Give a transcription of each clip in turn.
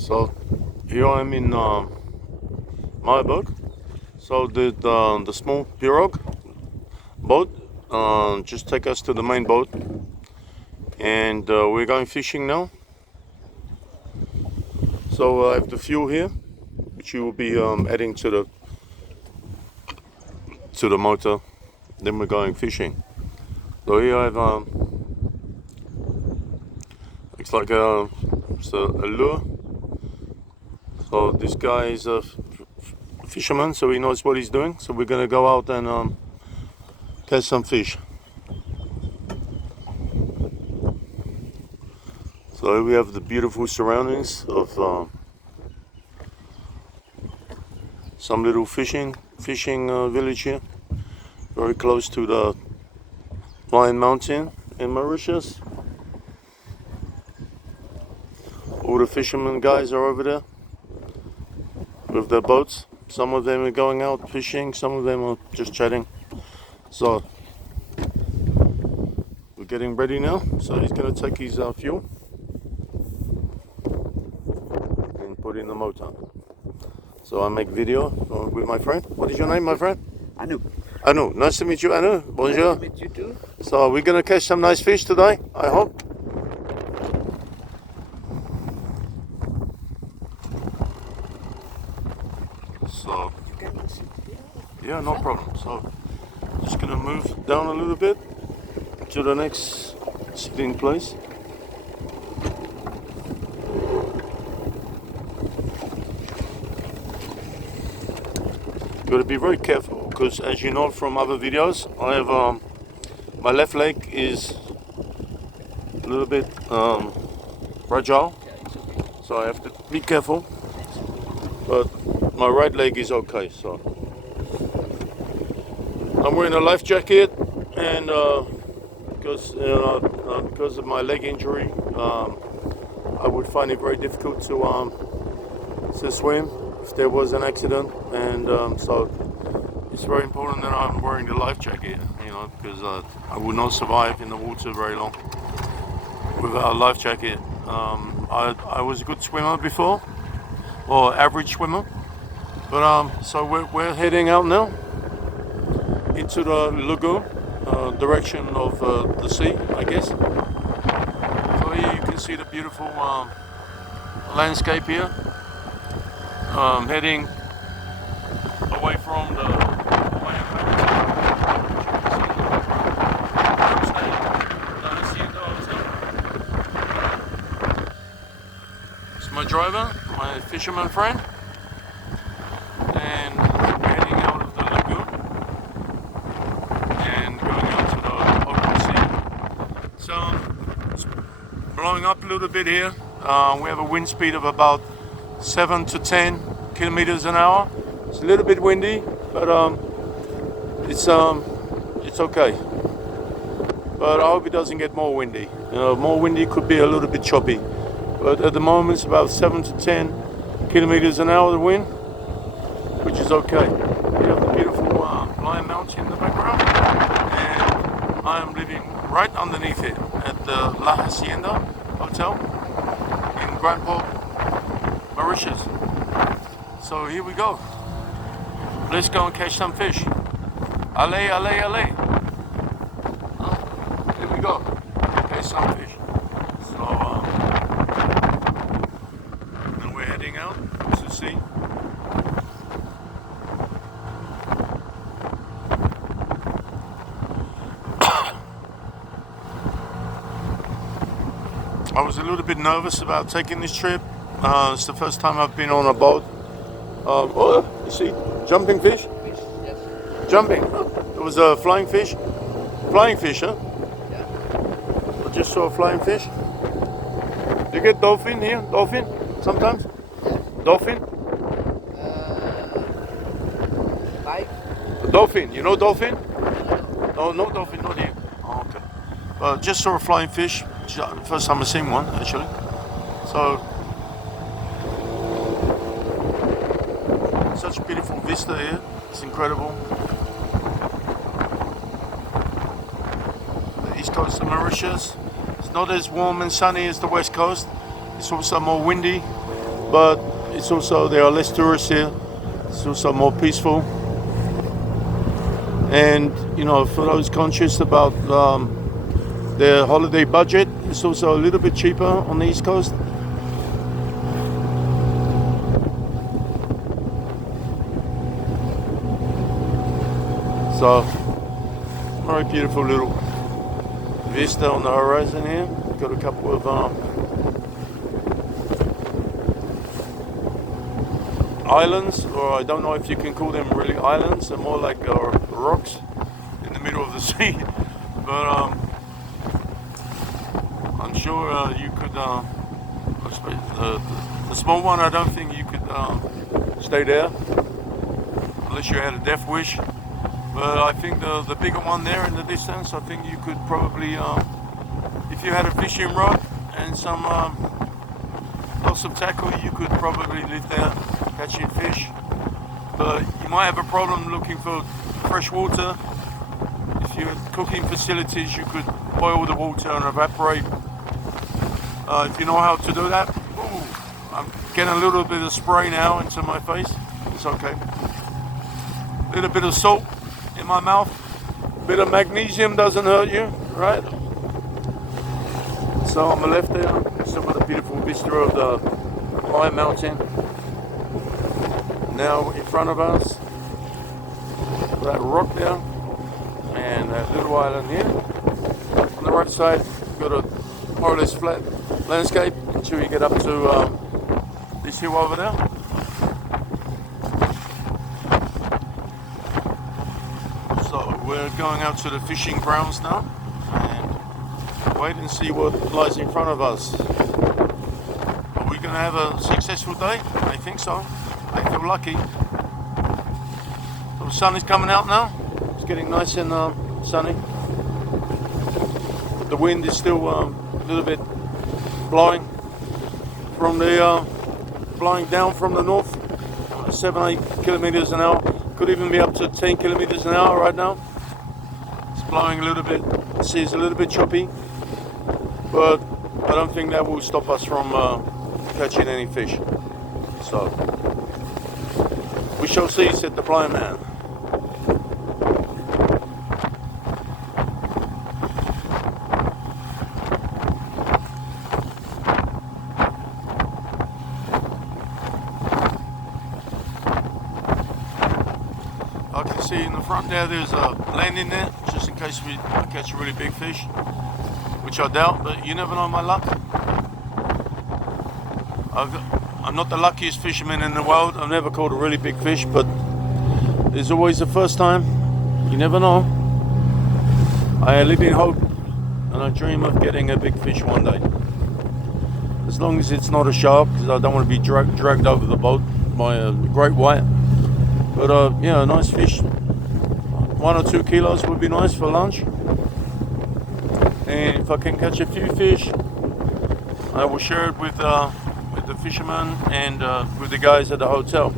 So here I'm in Mahebourg. So the small pirogue boat just take us to the main boat, and we're going fishing now. So I have the fuel here, which you will be adding to the motor. Then we're going fishing. So here I have looks like it's a lure. So this guy is a fisherman, so he knows what he's doing. So we're gonna go out and catch some fish. So here we have the beautiful surroundings of some little fishing village here, very close to the Lion Mountain in Mauritius. All the fishermen guys are over there with their boats. Some of them are going out fishing, some of them are just chatting. So we're getting ready now. So he's gonna take his fuel and put in the motor. So I make video with my friend. What is your name, my friend? Anu. Anu. Nice to meet you, Anu. Bonjour. Nice to meet you too. So we're gonna catch some nice fish today, I hope. So yeah, no problem. So just gonna move down a little bit to the next sitting place. Got to be very careful because, as you know from other videos, I have my left leg is a little bit fragile, so I have to be careful. But my right leg is okay. So I'm wearing a life jacket, and because of my leg injury, I would find it very difficult to swim if there was an accident, and so it's very important that I'm wearing the life jacket, because I would not survive in the water very long without a life jacket. I was a good swimmer before, or average swimmer, but so we're heading out now into the lagoon, direction of the sea, I guess. So here you can see the beautiful landscape here. Heading away from the It's my driver, my fisherman friend, and we're heading out of the lagoon and going out to the open sea. So it's blowing up a little bit here. We have a wind speed of about 7 to 10 kilometers an hour. It's a little bit windy, but it's okay. But I hope it doesn't get more windy. More windy could be a little bit choppy. But at the moment it's about 7 to 10 kilometers an hour the wind, which is okay. We have the beautiful Lion Mountain in the background, and I am living right underneath it at the La Hacienda Hotel in Mahebourg, Mauritius. So here we go. Let's go and catch some fish. Allez, allez, allez. Here we go. Catch some fish. So then we're heading out to sea. I was a little bit nervous about taking this trip. It's the first time I've been on a boat. Oh, you see, jumping fish? Yes. Jumping. It was a flying fish. Flying fish, huh? Yeah. I just saw a flying fish. Do you get dolphin here? Dolphin? Sometimes? Dolphin? Five. Dolphin. You know dolphin? No, no dolphin, not here. Oh, okay. Just saw a flying fish. First time I've seen one, actually. So, such a beautiful vista here. It's incredible. The east coast of Mauritius. It's not as warm and sunny as the west coast. It's also more windy. but it's also, there are less tourists here. It's also more peaceful. And you know, for those conscious about their holiday budget, it's also a little bit cheaper on the East Coast. So, very beautiful little vista on the horizon here. Got a couple of islands, or I don't know if you can call them really islands. They're more like rocks in the middle of the sea. But I'm sure you could. I suppose the small one, I don't think you could stay there unless you had a death wish. But I think the bigger one there in the distance, I think you could probably, if you had a fishing rod and some lots of tackle, you could probably live there catching fish. But you might have a problem looking for fresh water. If you had cooking facilities, you could boil the water and evaporate. If you know how to do that. Ooh, I'm getting a little bit of spray now into my face. It's okay. A little bit of salt in my mouth. A bit of magnesium doesn't hurt you, right? So on the left there, still got a beautiful vista of the high mountain. Now in front of us, that rock there, and that little island here. On the right side, we've got a more or less flat landscape until you get up to this hill over there. So we're going out to the fishing grounds now and wait and see what lies in front of us. Are we going to have a successful day? I think so. I feel lucky. So the sun is coming out now. It's getting nice and sunny. But the wind is still a little bit blowing from the blowing down from the north, 7-8 kilometers an hour. Could even be up to 10 kilometers an hour right now. It's blowing a little bit. The sea is a little bit choppy, but I don't think that will stop us from catching any fish. So we shall see, said the blind man. I can see in the front there's a landing there, just in case we catch a really big fish, which I doubt, but you never know my luck. I'm not the luckiest fisherman in the world. I've never caught a really big fish, but there's always the first time. You never know. I live in hope, and I dream of getting a big fish one day. As long as it's not a shark, because I don't want to be dragged over the boat by a great white. But yeah, a nice fish, 1 or 2 kilos would be nice for lunch. And if I can catch a few fish, I will share it with the fishermen and with the guys at the hotel,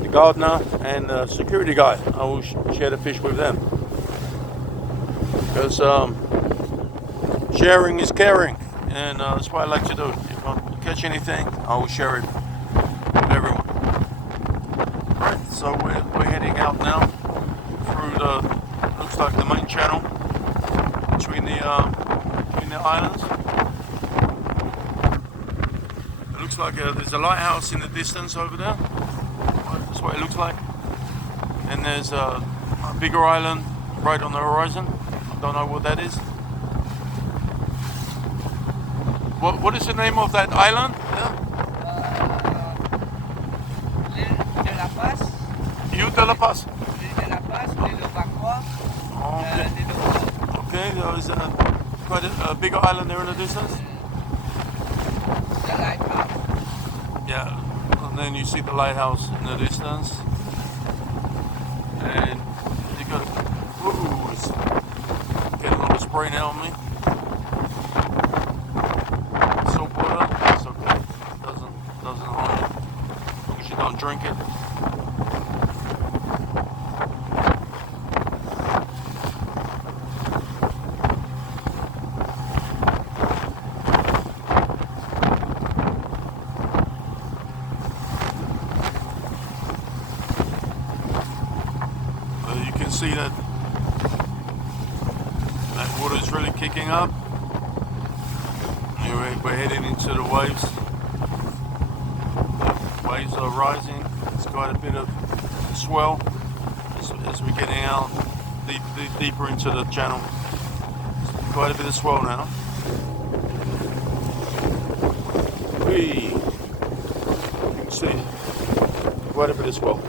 the gardener and the security guy. I will share the fish with them, because sharing is caring, and that's what I like to do. If I catch anything, I will share it with everyone. Right, so we're heading out now through the, looks like the main channel between the islands. It looks like there's a lighthouse in the distance over there. That's what it looks like. And there's a bigger island right on the horizon. I don't know what that is. What is the name of that island? L'île de la Paz. Île de la Paz. L'île de la Paz, l'île de Bacoa, Okay. l'île de Bacoa. Okay, there is quite a bigger island there in the distance. The lighthouse. Yeah, and then you see the lighthouse in the distance. And you got it's getting a lot of spray now on me. Salt water, it's okay. Doesn't harm you. As long as you don't drink it. see that water is really kicking up. Anyway, we're heading into the waves. The waves are rising. It's quite a bit of swell as we're getting out deeper into the channel. It's quite a bit of swell now. Whee! You can see quite a bit of swell.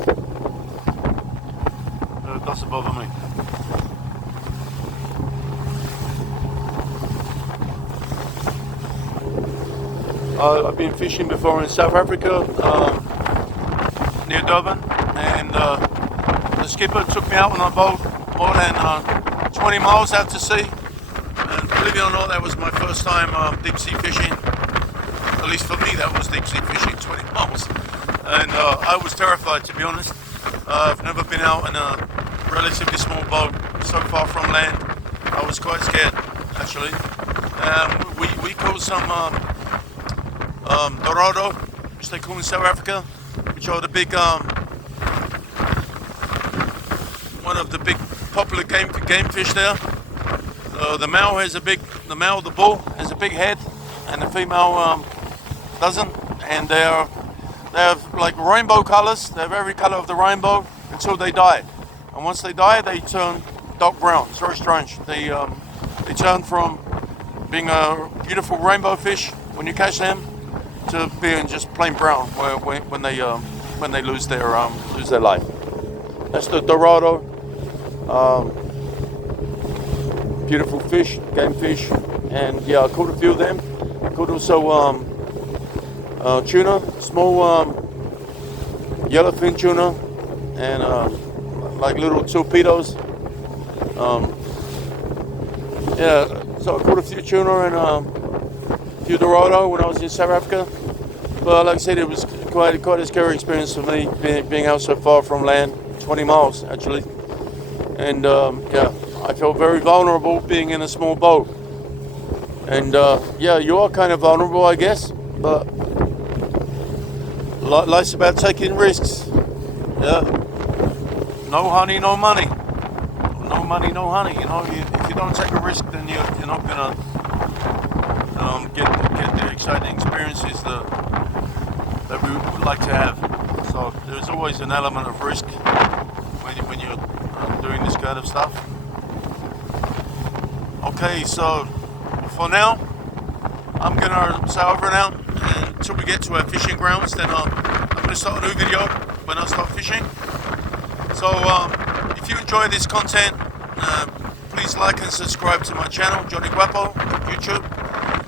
It doesn't bother me. I've been fishing before in South Africa, near Durban, and the skipper took me out on a boat more than 20 miles out to sea. And believe it or not, that was my first time deep sea fishing. At least for me, that was deep sea fishing, 20 miles. And I was terrified, to be honest. I've never been out in a relatively small boat so far from land. I was quite scared, actually. We caught some dorado, which they call in South Africa, which are the big, one of the big popular game fish there. The male has the bull has a big head, and the female doesn't. And they have like rainbow colors. They have every color of the rainbow until they die. And once they die, they turn dark brown. It's very strange. They turn from being a beautiful rainbow fish when you catch them to being just plain brown when they lose their life. That's the dorado. Beautiful fish, game fish, and yeah, I caught a few of them. I caught also tuna, small yellowfin tuna, and like little torpedoes. Yeah, so I caught a few tuna and a few dorado when I was in South Africa. But like I said, it was quite a scary experience for me being out so far from land, 20 miles actually. And yeah, I felt very vulnerable being in a small boat. And yeah, you are kind of vulnerable, I guess, but life's about taking risks. Yeah. No honey, no money. No money, no honey. You know, if you don't take a risk, then you're not gonna get the exciting experiences that we would like to have. So there's always an element of risk when you're doing this kind of stuff. Okay, so for now, I'm gonna say over and out until we get to our fishing grounds. Then I'm gonna start a new video when I start fishing. So if you enjoy this content, please like and subscribe to my channel, Johnny Guapo, on YouTube,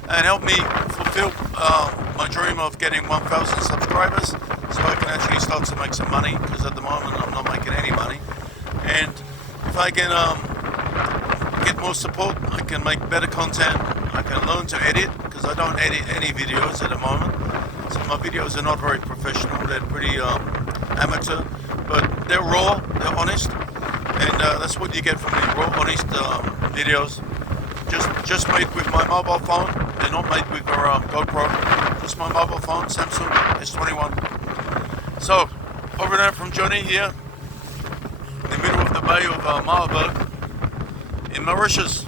and help me fulfill my dream of getting 1,000 subscribers, so I can actually start to make some money, because at the moment I'm not making any money. And if I can get more support, I can make better content, I can learn to edit, because I don't edit any videos at the moment. So my videos are not very professional, they're pretty amateur, but they're raw, they're honest, and that's what you get from me, raw, honest videos. Just made with my mobile phone. They're not made with a GoPro. Just my mobile phone, Samsung S21. So, over and out from Johnny here, in the middle of the bay of Mahebourg in Mauritius.